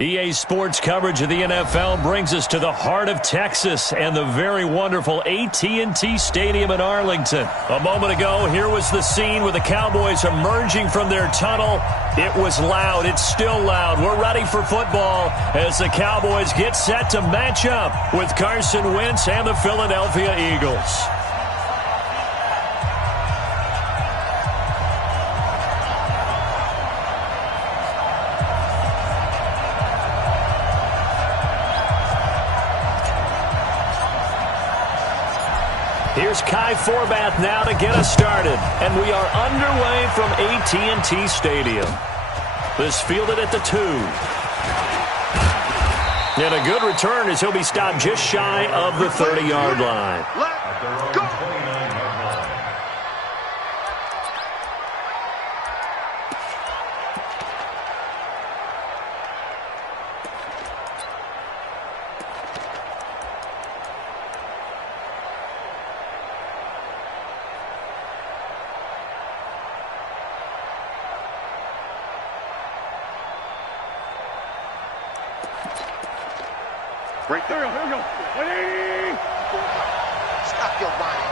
EA Sports coverage of the NFL brings us to the heart of Texas and the very wonderful AT&T Stadium in Arlington. A moment ago, here was the scene with the Cowboys emerging from their tunnel. It was loud. It's still loud. We're ready for football as the Cowboys get set to match up with Carson Wentz and the Philadelphia Eagles. Here's Kai Forbath now to get us started. And we are underway from AT&T Stadium. This fielded at the 2. And a good return as he'll be stopped just shy of the 30-yard line. Let's go! Right there, here we go. Stop your body.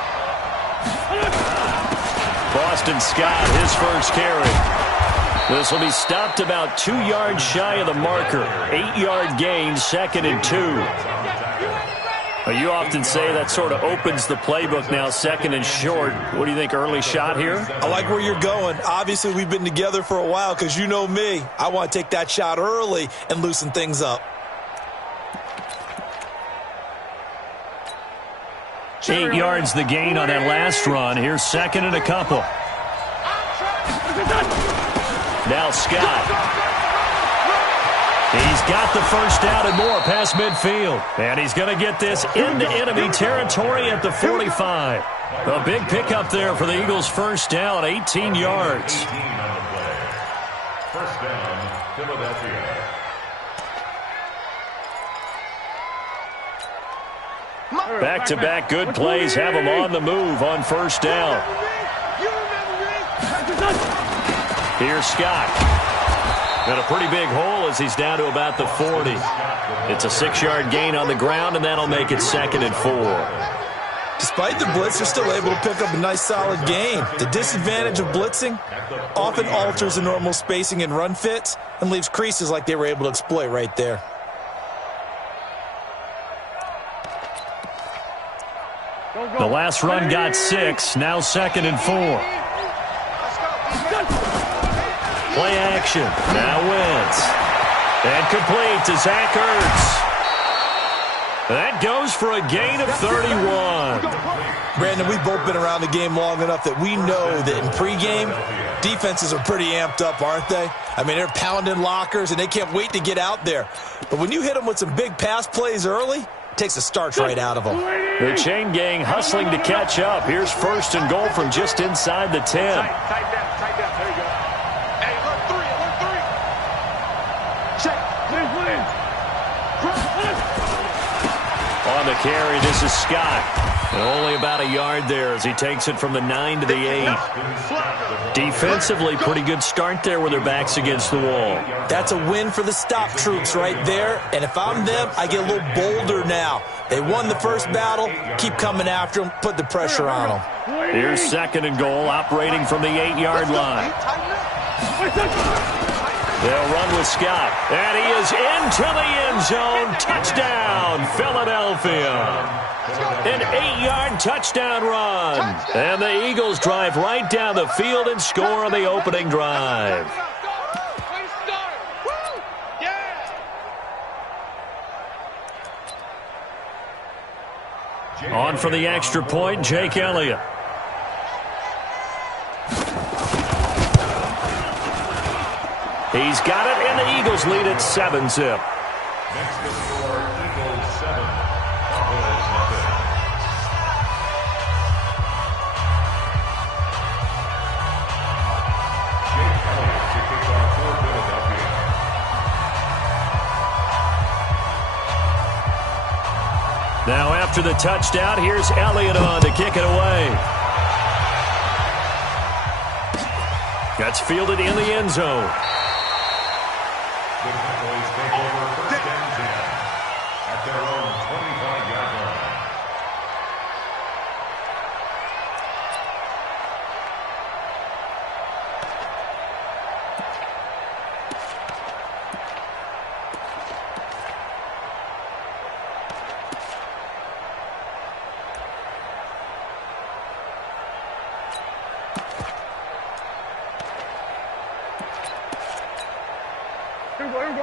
Boston Scott, his first carry. This will be stopped about 2 yards shy of the marker. 8-yard gain, 2nd and 2. Well, you often say that sort of opens the playbook now, 2nd and short. What do you think, early shot here? I like where you're going. Obviously, we've been together for a while because you know me. I want to take that shot early and loosen things up. 8 yards the gain on that last run. Here's 2nd and a couple. Now Scott. He's got the first down and more past midfield. And he's going to get this into enemy territory at the 45. A big pickup there for the Eagles' first down, 18 yards. First down, Philadelphia. Back-to-back good plays have him on the move on first down. Here's Scott. And a pretty big hole as he's down to about the 40. It's a 6-yard gain on the ground, and that'll make it 2nd and 4. Despite the blitz, they're still able to pick up a nice, solid gain. The disadvantage of blitzing often alters the normal spacing and run fits and leaves creases like they were able to exploit right there. The last run got 6, now 2nd and 4. Play action, now Wentz. And complete to Zach Ertz. That goes for a gain of 31. Brandon, we've both been around the game long enough that we know that in pregame, defenses are pretty amped up, aren't they? I mean, they're pounding lockers, and they can't wait to get out there. But when you hit them with some big pass plays early, it takes the starch right out of them. The chain gang hustling to catch up. Here's 1st and goal from just inside the 10. Tight down. There you go. Hey, look 3. Check. On the carry, this is Scott. And only about a yard there as he takes it from the 9 to the 8. Defensively, pretty good start there with their backs against the wall. That's a win for the stop troops right there. And if I'm them, I get a little bolder now. They won the first battle. Keep coming after them. Put the pressure on them. Here's 2nd and goal, operating from the 8-yard line. They'll run with Scott. And he is into the end zone. Touchdown, Philadelphia. An 8-yard touchdown run. And the Eagles drive right down the field and score on the opening drive. On for the extra point, Jake Elliott. He's got it, and the Eagles lead at 7-zip. Next to score, Eagles 7, Cowboys nothing. Jake Elliott to kick off for Philadelphia. Now after the touchdown, here's Elliott on to kick it away. That's fielded in the end zone. The Cowboys take over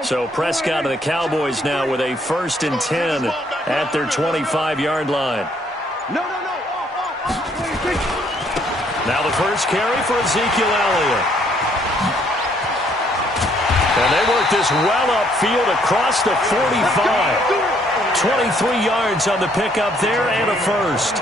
So Prescott of the Cowboys now with a 1st and 10 at their 25-yard line. Now the first carry for Ezekiel Elliott. And they work this well upfield across the 45. 23 yards on the pickup there and a first.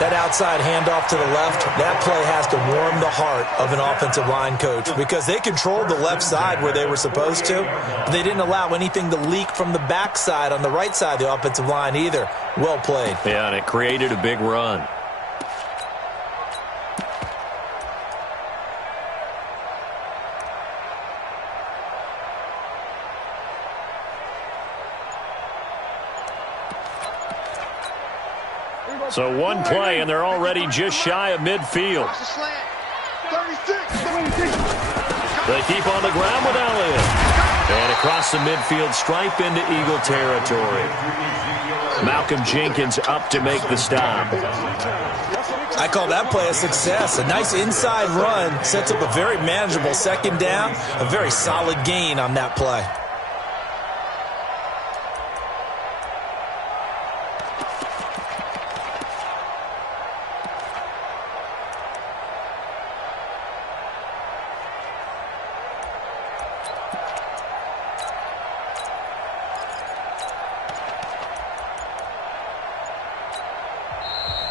That outside handoff to the left, that play has to warm the heart of an offensive line coach because they controlled the left side where they were supposed to, but they didn't allow anything to leak from the backside on the right side of the offensive line either. Well played. Yeah, and it created a big run. So one play, and they're already just shy of midfield. They keep on the ground with Elliott. And across the midfield stripe into Eagle territory. Malcolm Jenkins up to make the stop. I call that play a success. A nice inside run sets up a very manageable 2nd down. A very solid gain on that play.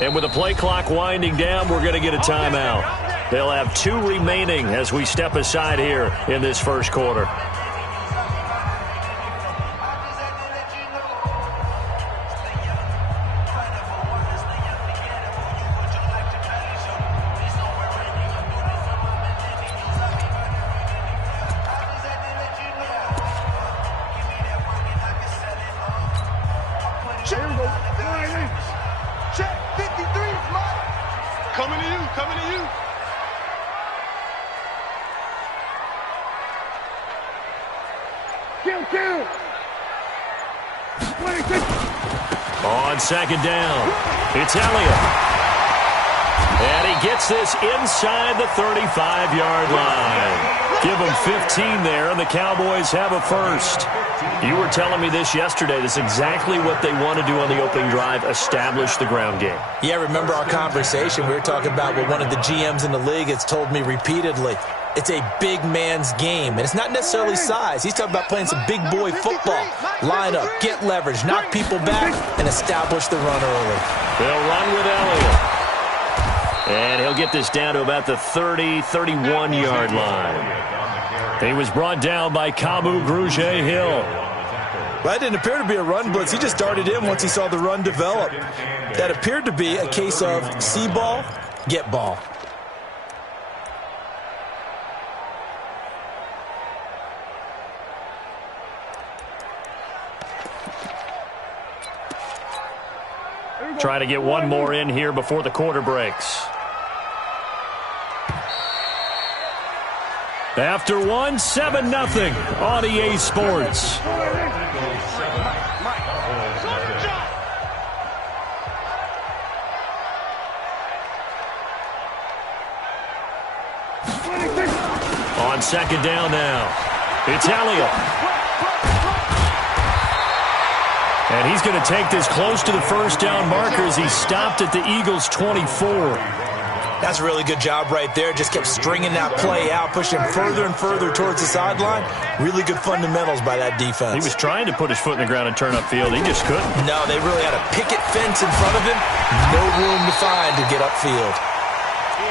And with the play clock winding down, we're going to get a timeout. They'll have 2 remaining as we step aside here in this first quarter. On 2nd down, it's Elliott. And he gets this inside the 35-yard line. Give him 15 there, and the Cowboys have a first. You were telling me this yesterday. This is exactly what they want to do on the opening drive, establish the ground game. Yeah, remember our conversation. We were talking about what one of the GMs in the league has told me repeatedly. It's a big man's game, and it's not necessarily size. He's talking about playing some big boy football. Line up, get leverage, knock people back, and establish the run early. They'll run with Elliott. And he'll get this down to about the 30, 31-yard line. He was brought down by Kamu Grugier-Hill. Well, that didn't appear to be a run blitz. He just darted in once he saw the run develop. That appeared to be a case of see ball, get ball. Try to get one more in here before the quarter breaks. After one, 7-0 on EA Sports. On 2nd down now, it's Elliott. And he's going to take this close to the first down marker as he stopped at the Eagles' 24. That's a really good job right there. Just kept stringing that play out, pushing him further and further towards the sideline. Really good fundamentals by that defense. He was trying to put his foot in the ground and turn upfield. He just couldn't. No, they really had a picket fence in front of him. No room to find to get upfield.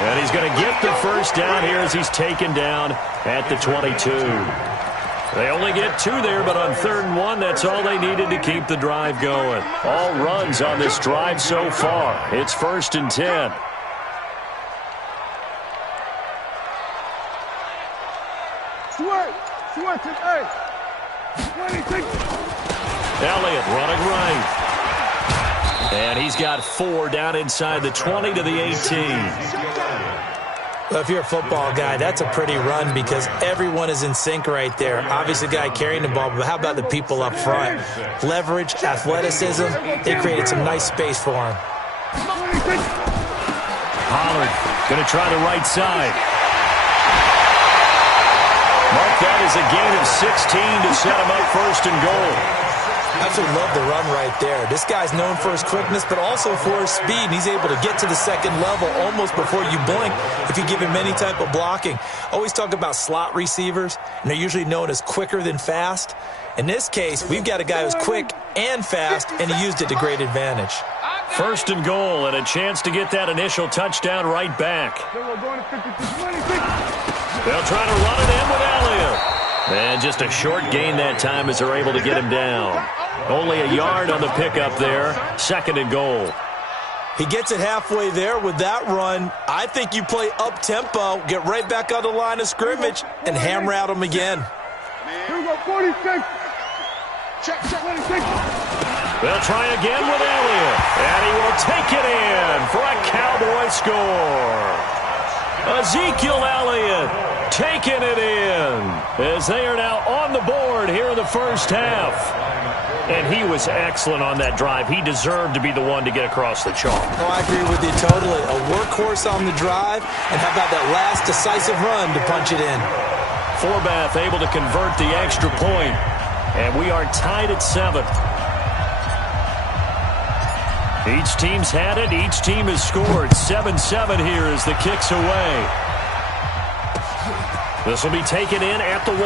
And he's going to get the first down here as he's taken down at the 22. They only get 2 there, but on 3rd and 1, that's all they needed to keep the drive going. All runs on this drive so far. It's 1st and 10. Elliott running right. And he's got 4 down inside the 20 to the 18. Well, if you're a football guy, that's a pretty run because everyone is in sync right there. Obviously, the guy carrying the ball, but how about the people up front? Leverage, athleticism, they created some nice space for him. Pollard going to try the right side. Mark That is a gain of 16 to set him up first and goal. I absolutely love the run right there. This guy's known for his quickness, but also for his speed. And he's able to get to the second level almost before you blink if you give him any type of blocking. Always talk about slot receivers, and they're usually known as quicker than fast. In this case, we've got a guy who's quick and fast, and he used it to great advantage. First and goal, and a chance to get that initial touchdown right back. They'll try to run it in with Elliott. And just a short gain that time as they're able to get him down. Only a yard on the pickup there. Second and goal. He gets it halfway there with that run. I think you play up-tempo, get right back on the line of scrimmage, and hammer out him again. Here we go, 46. Check, 26. They'll try again with Elliott. And he will take it in for a Cowboy score. Ezekiel Elliott taking it in as they are now on the board here in the first half. And he was excellent on that drive. He deserved to be the one to get across the chalk. No, I agree with you totally. A workhorse on the drive, and how about that last decisive run to punch it in? Forbath able to convert the extra point, and we are tied at 7. Each team's had it. Each team has scored. 7-7 here as the kick's away. This will be taken in at the 1.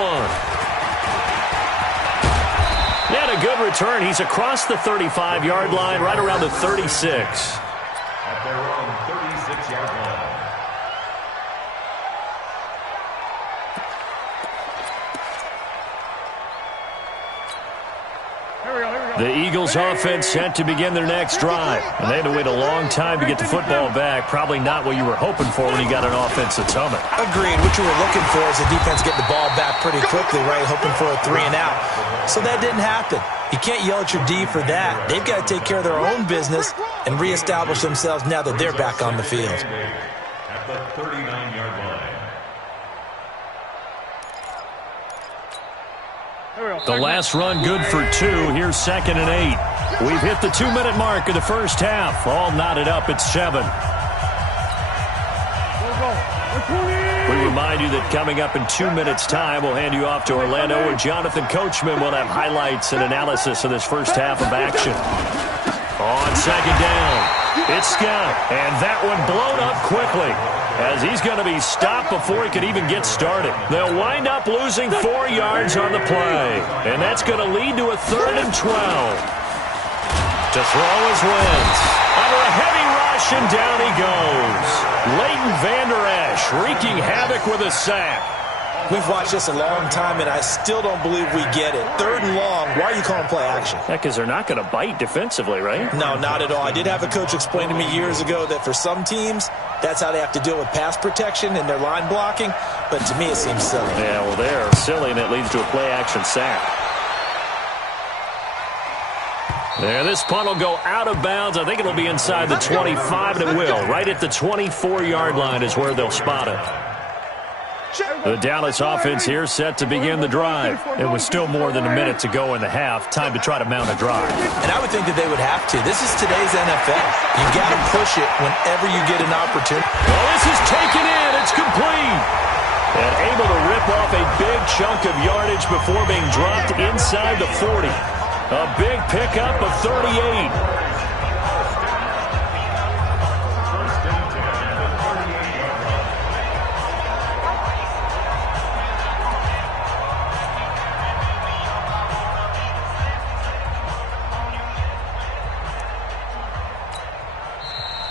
And a good return. He's across the 35-yard line, right around the 36. At their own 36-yard line. The Eagles offense set to begin their next drive. And they had to wait a long time to get the football back. Probably not what you were hoping for when you got an offense that's humming. Agreed. What you were looking for is the defense getting the ball back pretty quickly, right? Hoping for a 3 and out. So that didn't happen. You can't yell at your D for that. They've got to take care of their own business and reestablish themselves now that they're back on the field. At the 39-yard line. The last run good for 2. Here's 2nd and 8. We've hit the 2-minute mark of the first half. All knotted up at 7. We remind you that coming up in 2 minutes' time, we'll hand you off to Orlando, where Jonathan Coachman will have highlights and analysis of this first half of action. On 2nd down, it's Scott, and that one blown up quickly, as he's going to be stopped before he could even get started. They'll wind up losing 4 yards on the play, and that's going to lead to a 3rd and 12. To throw his wins. Under a heavy rush, and down he goes. Leighton Vander Esch wreaking havoc with a sack. We've watched this a long time, and I still don't believe we get it. 3rd and long. Why are you calling play action? Yeah, because they're not going to bite defensively, right? No, not at all. I did have a coach explain to me years ago that for some teams, that's how they have to deal with pass protection and their line blocking. But to me, it seems silly. Yeah, well, they're silly, and it leads to a play action sack. There, this punt will go out of bounds. I think it'll be inside the 25, and it will. Right at the 24-yard line is where they'll spot it. The Dallas offense here set to begin the drive. It was still more than a minute to go in the half. Time to try to mount a drive. And I would think that they would have to. This is today's NFL. You got to push it whenever you get an opportunity. Well, this is taken in. It's complete. And able to rip off a big chunk of yardage before being dropped inside the 40. A big pickup of 38.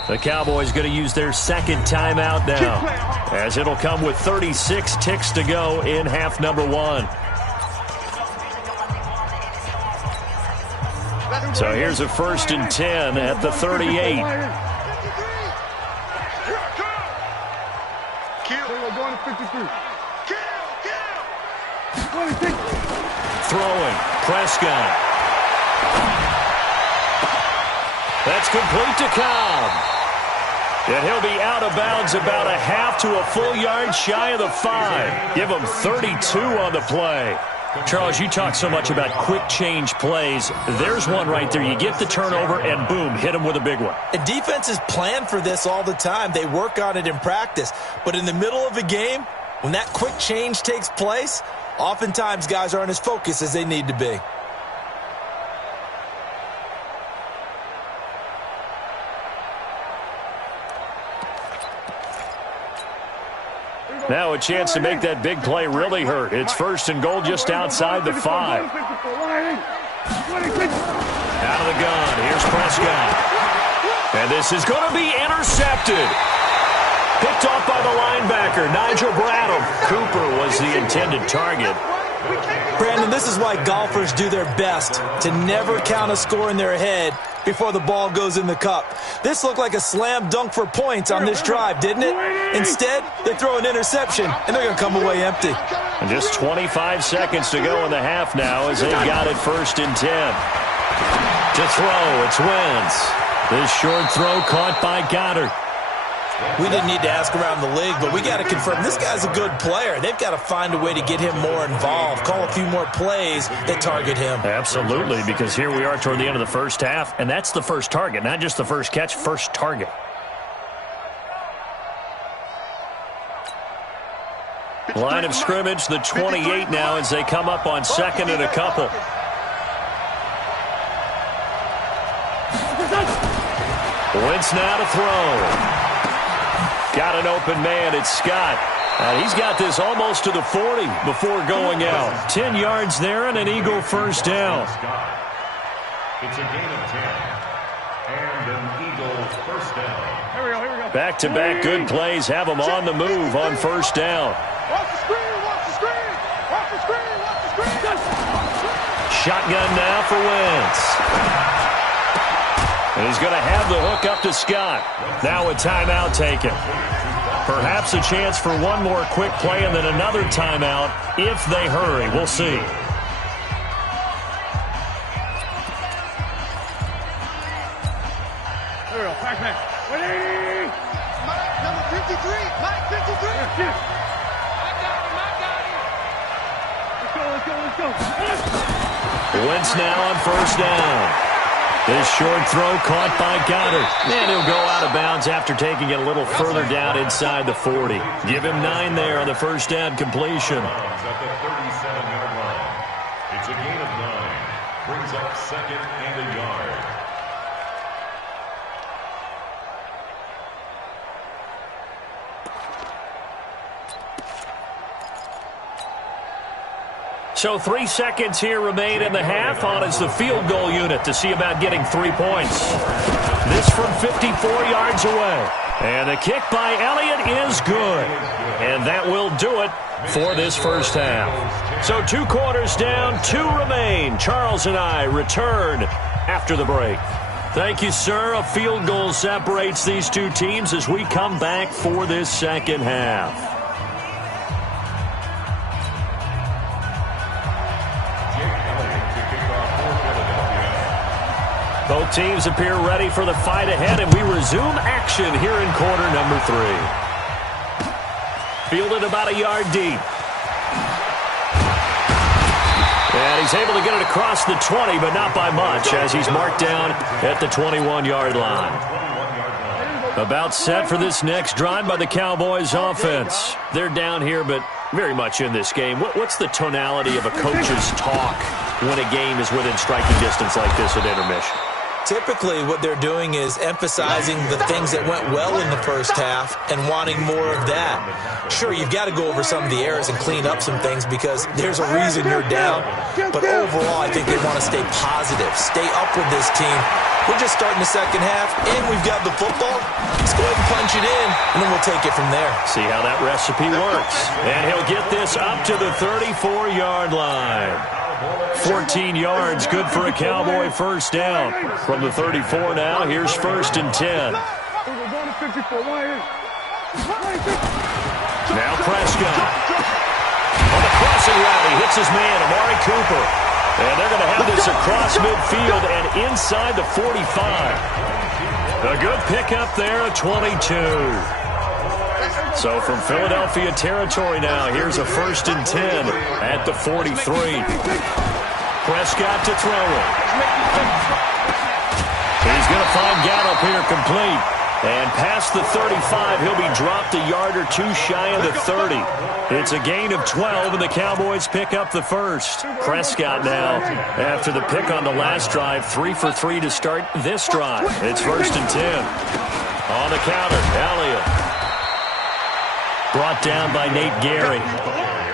The Cowboys going to use their 2nd timeout now, as it'll come with 36 ticks to go in half number 1. So here's a 1st and 10 at the 38. Throwing, Prescott. That's complete to Cobb. And he'll be out of bounds about a half to a full yard shy of the 5. Give him 32 on the play. Charles, you talk so much about quick change plays. There's one right there. You get the turnover, and boom, hit him with a big one. And defenses plan for this all the time. They work on it in practice. But in the middle of a game, when that quick change takes place, Oftentimes, guys aren't as focused as they need to be. Now a chance to make that big play really hurt. It's 1st and goal just outside the 5. Out of the gun. Here's Prescott. And this is going to be intercepted. Picked off by the linebacker, Nigel Bradham. Cooper was the intended target. Brandon, this is why golfers do their best to never count a score in their head before the ball goes in the cup. This looked like a slam dunk for points on this drive, didn't it? Instead, they throw an interception, and they're going to come away empty. And just 25 seconds to go in the half now as they've got it 1st and 10. To throw, it's Wentz. This short throw caught by Goddard. We didn't need to ask around the league, but we got to confirm this guy's a good player. They've got to find a way to get him more involved, call a few more plays that target him. Absolutely, because here we are toward the end of the first half, and that's the first target, not just the first catch, first target. Line of scrimmage, the 28 now as they come up on 2nd and a couple. Wentz now to throw. Got an open man, it's Scott. He's got this almost to the 40 before going out. 10 yards there and an Eagle first down. It's a gain of 10 and an Eagle first down. Here we go. Back-to-back good plays have them on the move on 1st down. Watch the screen. Shotgun now for Wentz. And he's going to have the hook up to Scott. Now a timeout taken. Perhaps a chance for one more quick play and then another timeout if they hurry. We'll see. Here we go. Back. Ready? Mike, number 53. Mike, 53. I got him. Let's go. Wentz now on 1st down. This short throw caught by Goddard. And he'll go out of bounds after taking it a little further down inside the 40. Give him 9 there on the 1st down completion. At the 37-yard line. It's a gain of 9. Brings up 2nd and a yard. So 3 seconds here remain in the half. On is the field goal unit to see about getting 3 points. This from 54 yards away. And the kick by Elliott is good. And that will do it for this first half. So 2 quarters down, 2 remain. Charles and I return after the break. Thank you, sir. A field goal separates these 2 teams as we come back for this second half. Both teams appear ready for the fight ahead, and we resume action here in quarter number 3. Fielded about a yard deep. And he's able to get it across the 20, but not by much, as he's marked down at the 21-yard line. About set for this next drive by the Cowboys offense. They're down here, but very much in this game. What's the tonality of a coach's talk when a game is within striking distance like this at intermission? Typically, what they're doing is emphasizing the things that went well in the first half and wanting more of that. Sure, you've got to go over some of the errors and clean up some things because there's a reason you're down. But overall, I think they want to stay positive, stay up with this team. We're just starting the second half, and we've got the football. Let's go ahead and punch it in, and then we'll take it from there. See how that recipe works. And he'll get this up to the 34-yard line. 14 yards, good for a Cowboy first down. From the 34 now, here's 1st and 10. Now Prescott. On the crossing route, he hits his man, Amari Cooper. And they're going to have this across midfield and inside the 45. A good pickup there, a 22. So from Philadelphia territory now, here's a 1st and 10 at the 43. Prescott to throw it. He's going to find Gallup here complete. And past the 35, he'll be dropped a yard or two shy of the 30. It's a gain of 12, and the Cowboys pick up the first. Prescott now, after the pick on the last drive, 3 for 3 to start this drive. It's 1st and 10. On the counter, Elliott. Brought down by Nate Gary.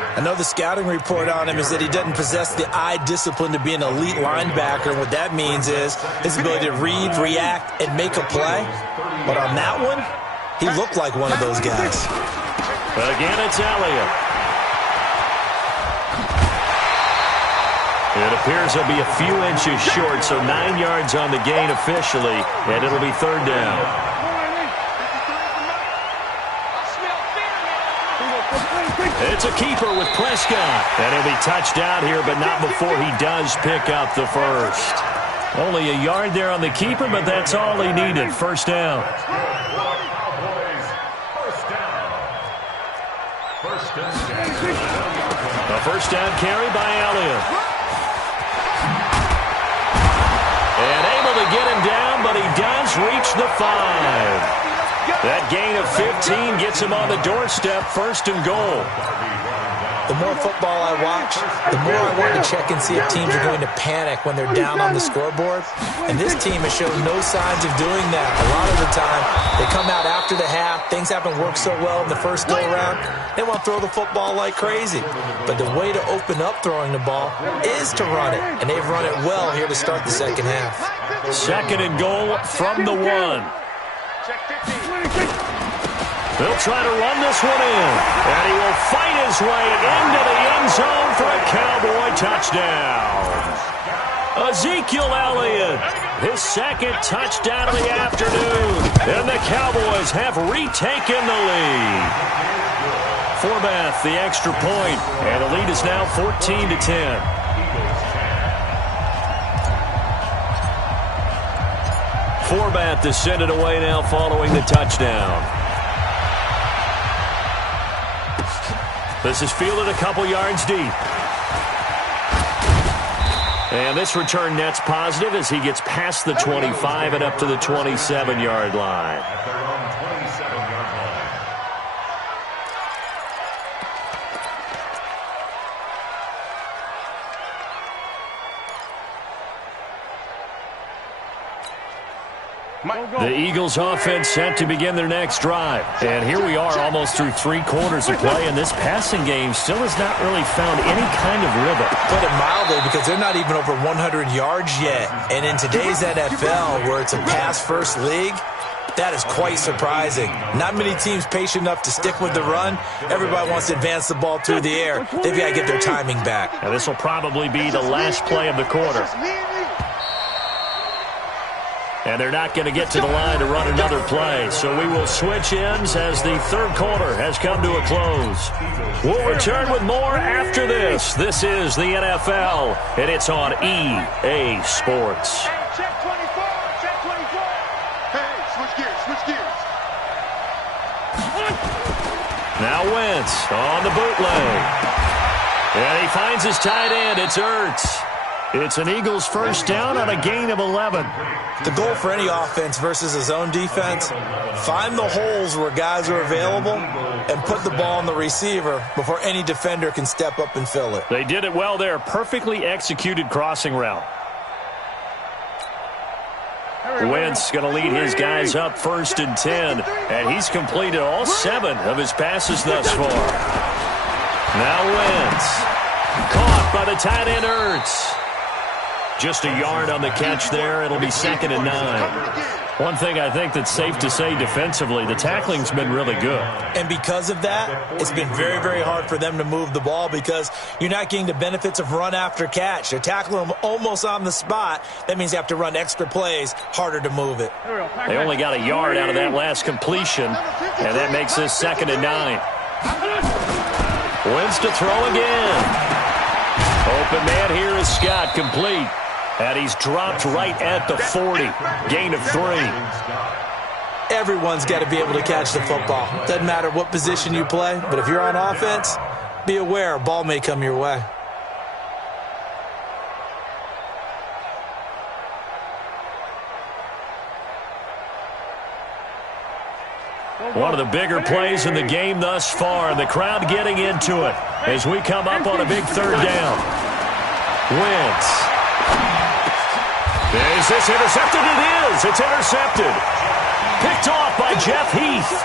I know the scouting report on him is that he doesn't possess the eye discipline to be an elite linebacker. And what that means is his ability to read, react, and make a play. But on that one, he looked like one of those guys. Again, it's Elliott. It appears he'll be a few inches short, so 9 yards on the gain officially, and it'll be 3rd down. It's a keeper with Prescott. And he'll be touched out here, but not before he does pick up the first. Only a yard there on the keeper, but that's all he needed. 1st down. A 1st down carry by Elliott. And able to get him down, but he does reach the 5. That gain of 15 gets him on the doorstep, 1st and goal. The more football I watch, the more I want to check and see if teams are going to panic when they're down on the scoreboard. And this team has shown no signs of doing that. A lot of the time, they come out after the half. Things haven't worked so well in the first go-around. They want to throw the football like crazy. But the way to open up throwing the ball is to run it. And they've run it well here to start the second half. 2nd and goal from the 1. They'll try to run this one in. And he will fight his way into the end zone for a Cowboy touchdown. Ezekiel Elliott, his 2nd touchdown of the afternoon. And the Cowboys have retaken the lead. Forbath, the extra point. And the lead is now 14-10. Forbath to send it away now following the touchdown. This is fielded a couple yards deep. And this return net's positive as he gets past the 25 and up to the 27-yard line. The Eagles offense set to begin their next drive. And here we are almost through 3 quarters of play, and this passing game still has not really found any kind of rhythm. Put it mildly, because they're not even over 100 yards yet. And in today's NFL, where it's a pass-first league, that is quite surprising. Not many teams patient enough to stick with the run. Everybody wants to advance the ball through the air. They've got to get their timing back. Now this will probably be the last play of the quarter. And they're not going to get to the line to run another play. So we will switch ends as the 3rd quarter has come to a close. We'll return with more after this. This is the NFL, and it's on EA Sports. Check 24, check 24. Hey, switch gears. Now Wentz on the bootleg. And he finds his tight end. It's Ertz. It's an Eagles 1st down on a gain of 11. The goal for any offense versus a zone defense, find the holes where guys are available and put the ball on the receiver before any defender can step up and fill it. They did it well there. Perfectly executed crossing route. Wentz going to lead his guys up 1st and 10. And he's completed all 7 of his passes thus far. Now Wentz. Caught by the tight end Ertz. Just a yard on the catch there. It'll be 2nd and 9. One thing I think that's safe to say defensively, the tackling's been really good. And because of that, it's been very, very hard for them to move the ball because you're not getting the benefits of run after catch. They're tackling them almost on the spot. That means you have to run extra plays, harder to move it. They only got a yard out of that last completion, and that makes this 2nd and 9. Wins to throw again. Open man here is Scott, complete. And he's dropped right at the 40. Gain of 3. Everyone's got to be able to catch the football. Doesn't matter what position you play, but if you're on offense, be aware a ball may come your way. One of the bigger plays in the game thus far, and the crowd getting into it as we come up on a big third down. Wentz. Is this intercepted? It is. It's intercepted. Picked off by Jeff Heath.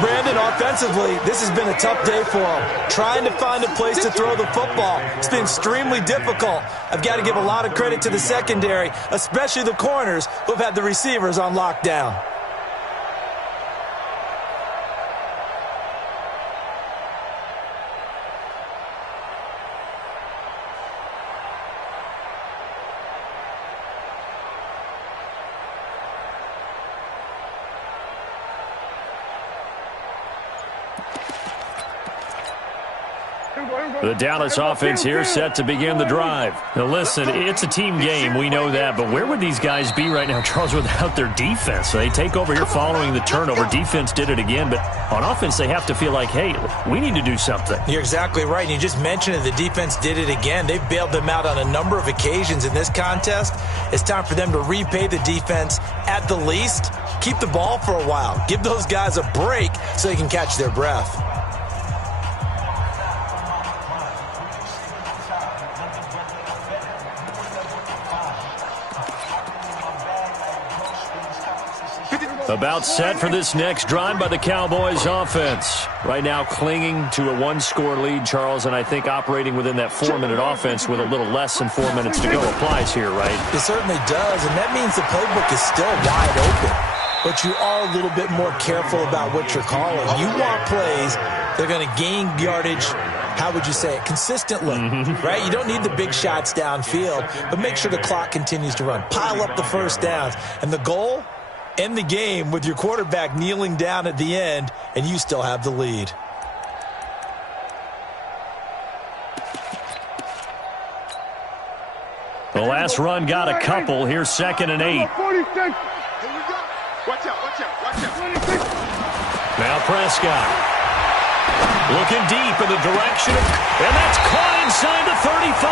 Brandon, offensively, this has been a tough day for him. Trying to find a place to throw the football. It's been extremely difficult. I've got to give a lot of credit to the secondary, especially the corners who have had the receivers on lockdown. The Dallas offense here set to begin the drive. Now listen, it's a team game, we know that, but where would these guys be right now, Charles, without their defense? So they take over here following the turnover. Defense did it again, but on offense they have to feel like, hey, we need to do something. You're exactly right, and you just mentioned it. The defense did it again. They've bailed them out on a number of occasions in this contest. It's time for them to repay the defense at the least. Keep the ball for a while. Give those guys a break so they can catch their breath. About set for this next drive by the Cowboys offense. Right now clinging to a one-score lead, Charles, and I think operating within that 4-minute offense with a little less than 4 minutes to go applies here, right? It certainly does, and that means the playbook is still wide open. But you are a little bit more careful about what you're calling. You want plays that are going to gain yardage, how would you say it, consistently, right? You don't need the big shots downfield, but make sure the clock continues to run. Pile up the first downs. And the goal? End the game with your quarterback kneeling down at the end, and you still have the lead. The last run got a couple. Here's 2nd and 8. Here we go. Watch out, watch out, watch out. Now Prescott. Looking deep in the direction of, and that's caught inside the 35.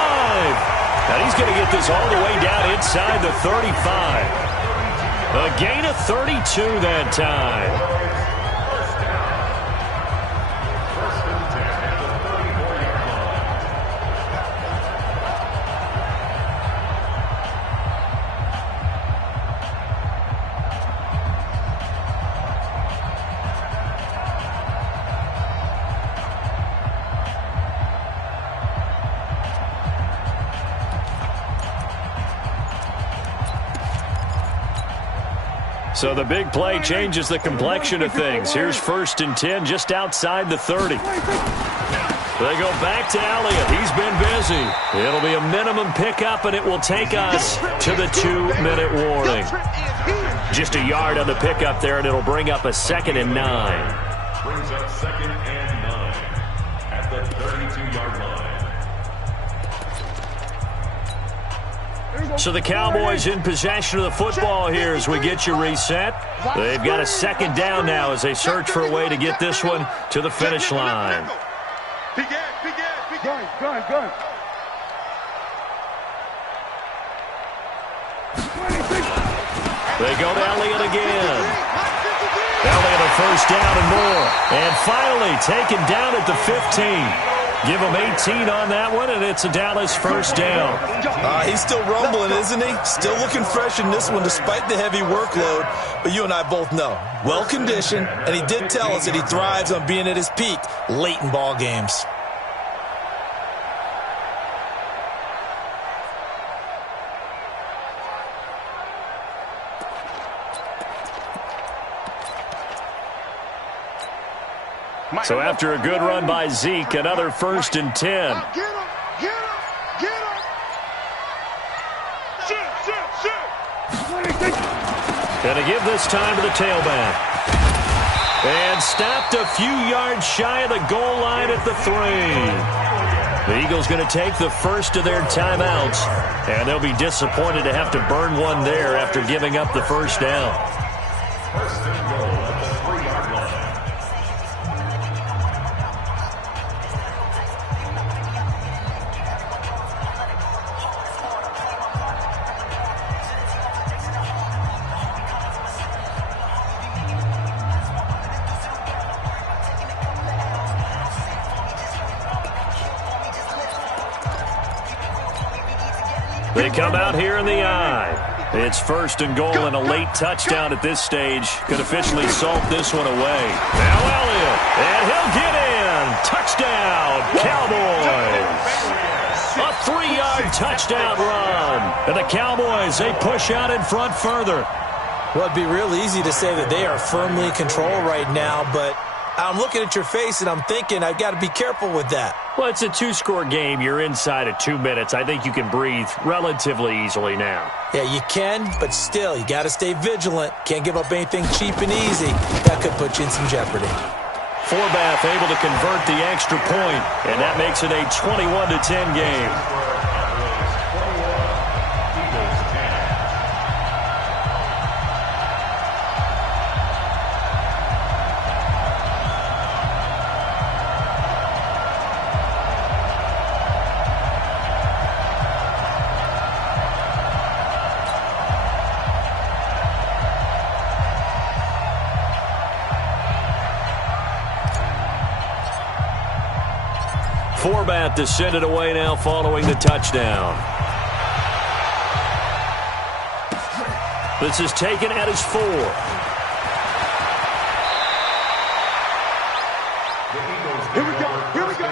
Now he's going to get this all the way down inside the 35. A gain of 32 that time. So the big play changes the complexion of things. Here's 1st and 10 just outside the 30. They go back to Elliott. He's been busy. It'll be a minimum pickup, and it will take us to the 2-minute warning. Just a yard on the pickup there, and it'll bring up a 2nd and 9. Brings up 2nd and 9 at the 32-yard line. So the Cowboys in possession of the football here as we get you reset. They've got a 2nd down now as they search for a way to get this one to the finish line. Gun. They go to Elliott again. Elliott a 1st down and more. And finally taken down at the 15. Give him 18 on that one, and it's a Dallas 1st down. He's still rumbling, isn't he? Still looking fresh in this one despite the heavy workload. But you and I both know, well-conditioned, and he did tell us that he thrives on being at his peak late in ball games. So after a good run by Zeke, another 1st and 10. Get him. Shoot. Gonna give this time to the tailback. And stopped a few yards shy of the goal line at the 3. The Eagles going to take the first of their timeouts, and they'll be disappointed to have to burn one there after giving up the 1st down. 1st and goal at the 3-yard line. They come out here in the I. It's first and goal and a late touchdown at this stage. Could officially salt this one away. Now Elliott, and he'll get in. Touchdown, Cowboys. A 3-yard touchdown run. And the Cowboys, they push out in front further. Well, it'd be real easy to say that they are firmly in control right now, but I'm looking at your face and I'm thinking I've got to be careful with that. Well, it's a 2-score game. You're inside of 2 minutes. I think you can breathe relatively easily now. Yeah, you can, but still, you got to stay vigilant. Can't give up anything cheap and easy. That could put you in some jeopardy. Forbath able to convert the extra point, and that makes it a 21-10 game. Forbath descended away now following the touchdown. This is taken at his 4. Here we go. Here we go.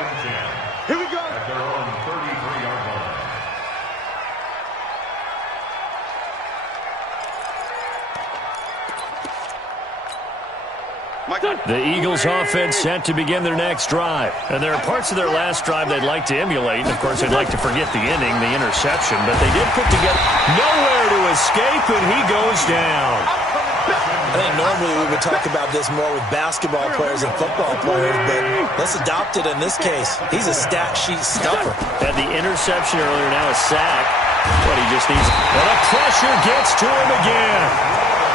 Here we go. At their own 33-yard line. The Eagles offense set to begin their next drive. And there are parts of their last drive they'd like to emulate. And, of course, they'd like to forget the ending, the interception. But they did put together nowhere to escape, and he goes down. I think normally we would talk about this more with basketball players and football players, but let's adopt it in this case. He's a stat sheet stuffer. Had the interception earlier, now a sack. But he just needs... And the pressure gets to him again.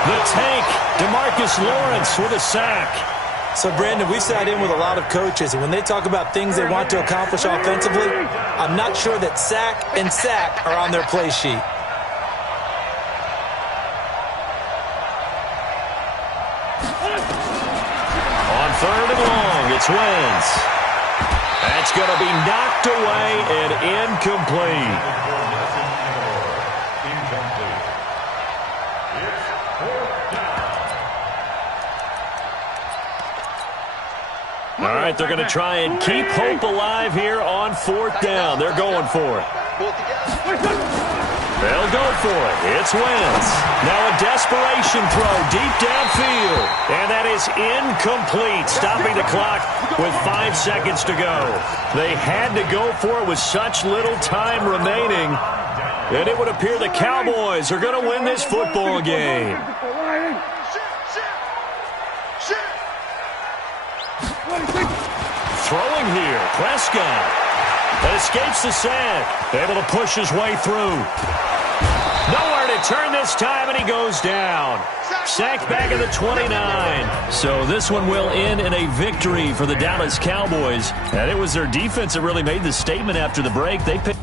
The tank, DeMarcus Lawrence with a sack. So, Brandon, we sat in with a lot of coaches, and when they talk about things they want to accomplish offensively, I'm not sure that sack and sack are on their play sheet. On 3rd and long, it's Wentz. That's going to be knocked away and incomplete. All right, they're going to try and keep hope alive here on 4th down. They're going for it. They'll go for it. It's Wentz. Now a desperation throw deep downfield. And that is incomplete, stopping the clock with 5 seconds to go. They had to go for it with such little time remaining. And it would appear the Cowboys are going to win this football game. Throwing here, Prescott. That escapes the sack. Able to push his way through. Nowhere to turn this time, and he goes down. Sacked back at the 29. So this one will end in a victory for the Dallas Cowboys. And it was their defense that really made the statement after the break. They picked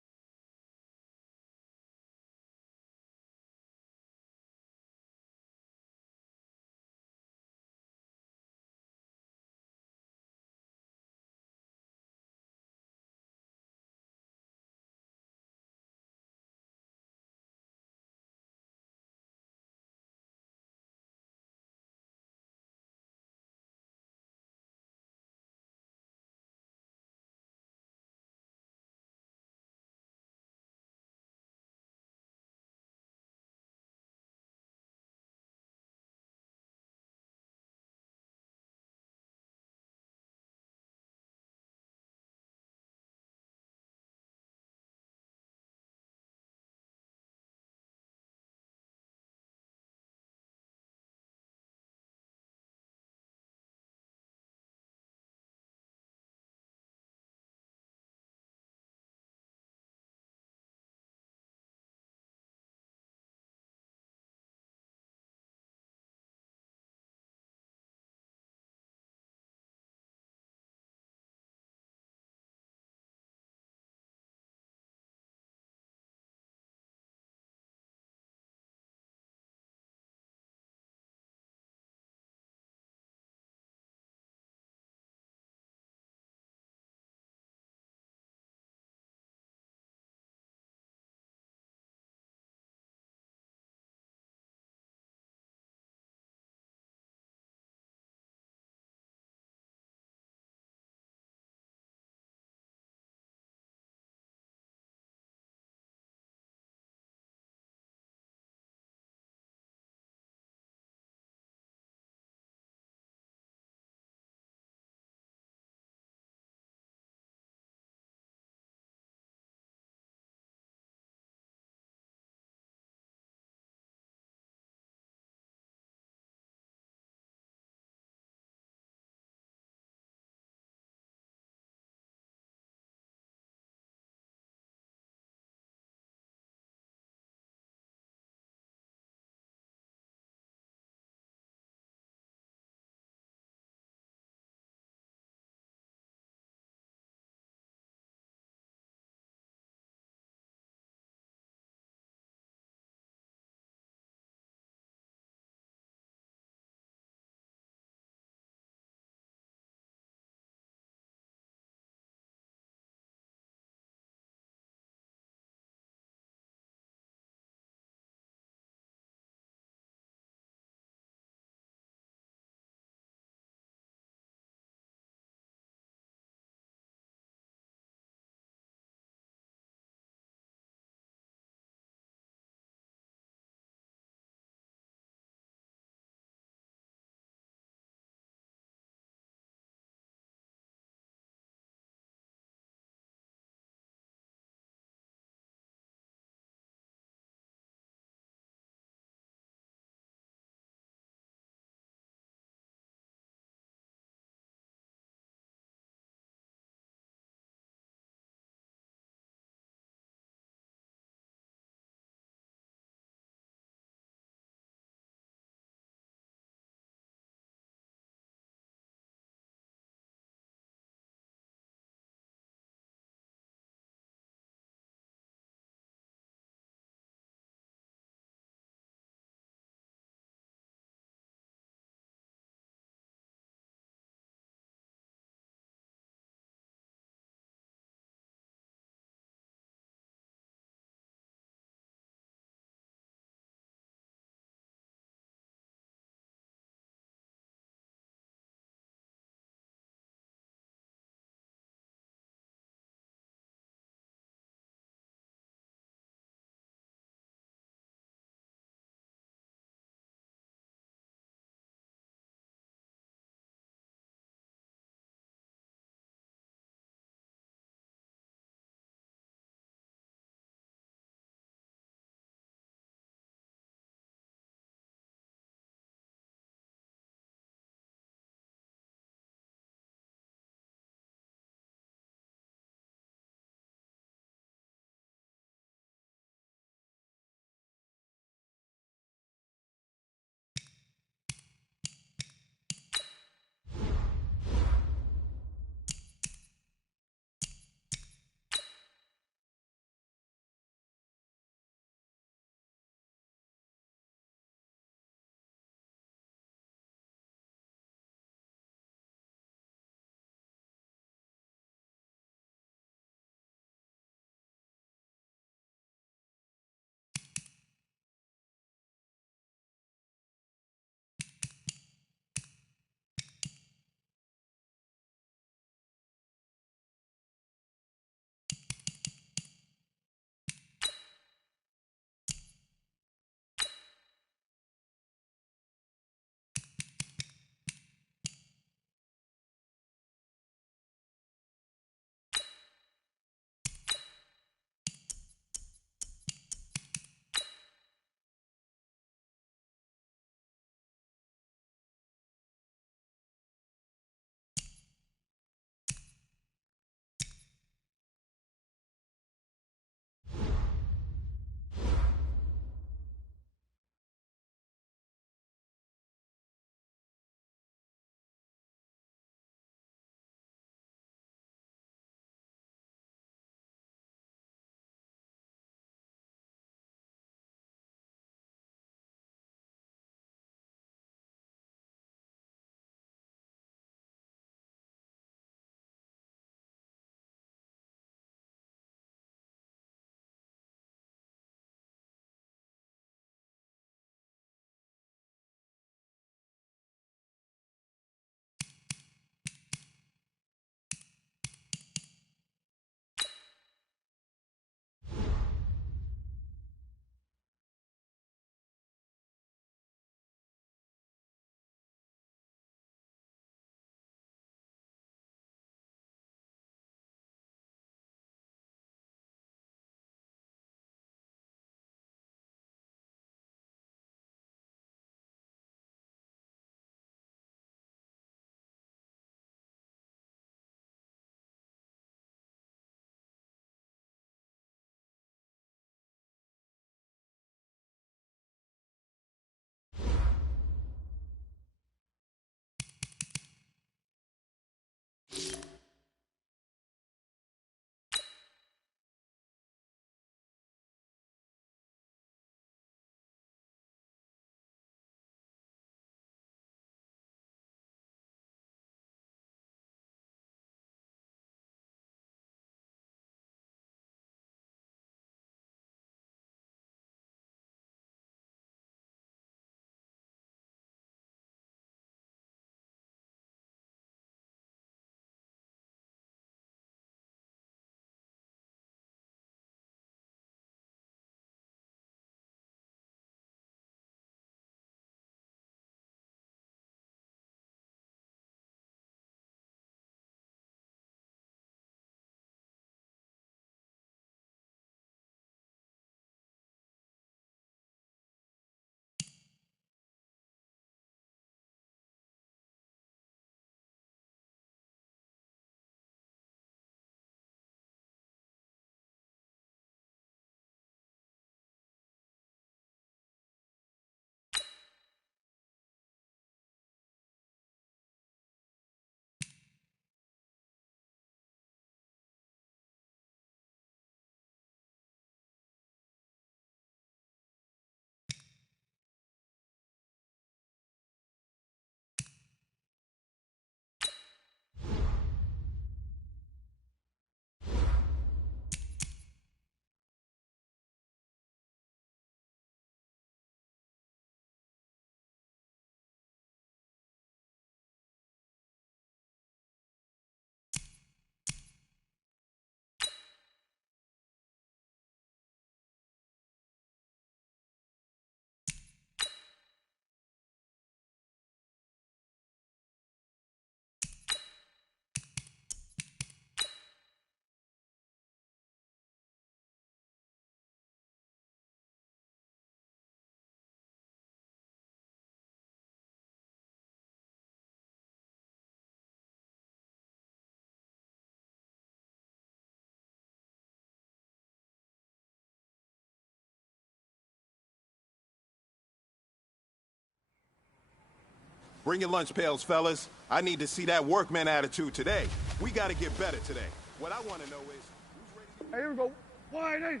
Bring your lunch pails, fellas. I need to see that workman attitude today. We got to get better today. What I want to know is, who's ready to... Here we go. Wide eight.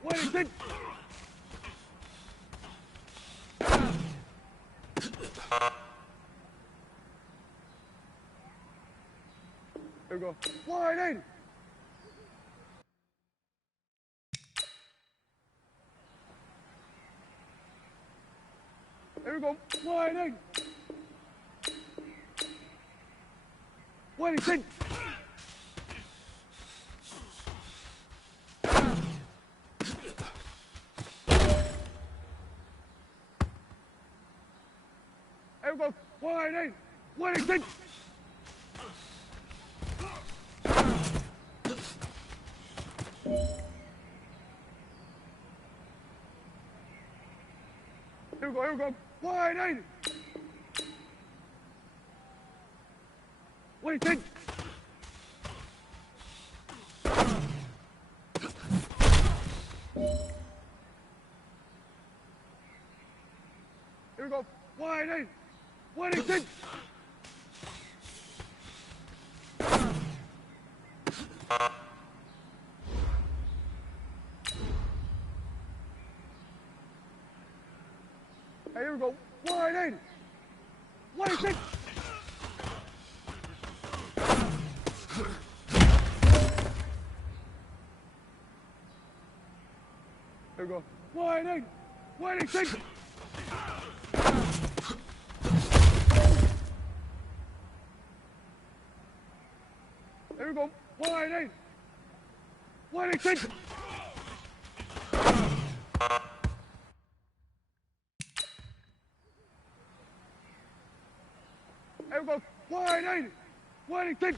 What is it? Here we go. Wide eight. Here we go. Wide eight. What is it? Here we go. Wide eight. What is it? Here we go. Here we go. Wide eight. What is it? Here we go. Wide eight. What is it? Hey, here we go. Wide eight. What is it? Here we go. Wide eight. What is it? Here we go. Wide eight. What is it? Here we go. Wide eight. What is it?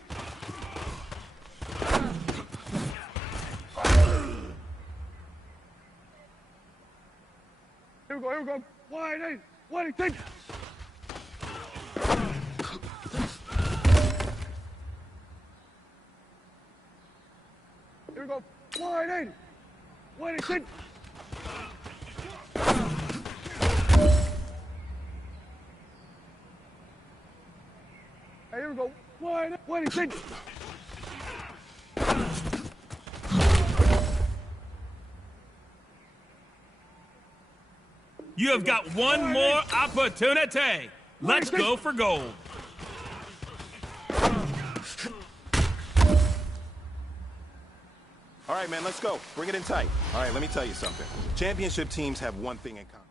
Here we go. Here we go. Wide eight. What is it? Here we go. Wide eight. What is it? Hey, here we go. Wide eight. What is it? You have got one more opportunity. Let's go for gold. All right, man, let's go. Bring it in tight. All right, let me tell you something. Championship teams have one thing in common.